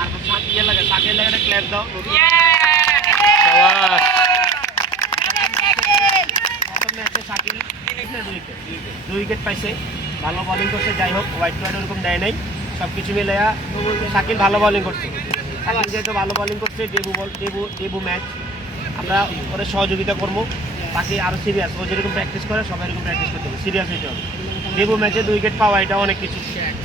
আর সাত ইয়ে লাগে সাকের লাগে ক্ল্যাপ দাও শাকিল দুই উইকেট পাইছে ভালো বোলিং করছে যাই হোক হোয়াইট ওয়াইড ওরকম দেয় নাই সব কিছু মিলে শাকিল ভালো বোলিং করছে শাকিল যেহেতু ভালো বোলিং করছে ডেবু বল ডেবু ডেবু ম্যাচ আমরা ওরে সহযোগিতা করব বাকি আরও সিরিয়াস ও যেরকম প্র্যাকটিস করে সবাই এরকম প্র্যাকটিস করতে হবে সিরিয়াস হইতে হবে ডেবু ম্যাচে দুই উইকেট পাওয়া এটা অনেক কিছু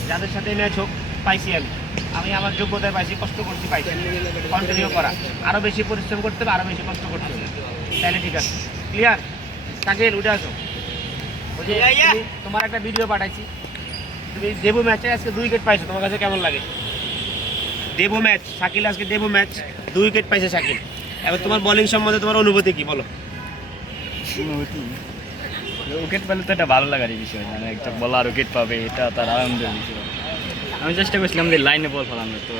যাদের সাথে ম্যাচ হোক পাইছি আমি। আমি আমার যোগ্যতায় পাইছি কষ্ট করছি পাইছি। কন্টিনিউ করা। আরও বেশি পরিশ্রম করতে হবে আরও বেশি কষ্ট করতে হবে। তাহলে ঠিক আছে। ক্লিয়ার কাকে উঠে আসো। তোমার একটা ভিডিও পাঠাইছি। তুমি দেবু ম্যাচে আজকে দুই উইকেট পাইছো তোমার কাছে কেমন লাগে? দেবু ম্যাচ শাকিল আজকে দেবু ম্যাচ দুই উইকেট পাইছে শাকিল। এবার তোমার বোলিং সম্বন্ধে তোমার অনুভূতি কি বলো? অনুভূতি? উইকেট পেলে তো এটা ভালো লাগারই বিষয় মানে একটা বলার উইকেট পাবে এটা তার আনন্দের বিষয়। আমি চেষ্টা করছিলাম যে লাইনে বল ফেলানো তো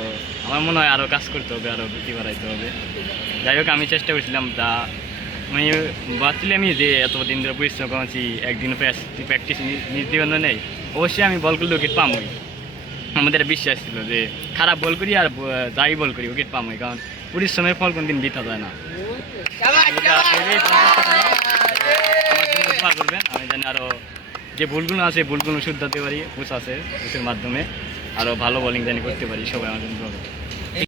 আমার মনে হয় আরও কাজ করতে হবে আরও গতি বাড়াইতে হবে। যাই হোক আমি চেষ্টা করছিলাম তা আমি ভাবছিলাম আমি যে এত দিন ধরে পরিশ্রম করেছি একদিন প্র্যাকটিস নির্দিবন্ধ নেই অবশ্যই আমি বল করলে উইকেট পামই। আমাদের বিশ্বাস ছিল যে খারাপ বল করি আর যাই বল করি উইকেট পামই কারণ পরিশ্রমের ফল কোনদিন বৃথা যায় না। করবেন আমি জানি আরও যে ভুলগুলো আছে ভুলগুলো শুধরাতে পারি কোচ আছে কোচের মাধ্যমে। আরও ভালো বোলিং জানি করতে পারি সবাই আমার জন্য।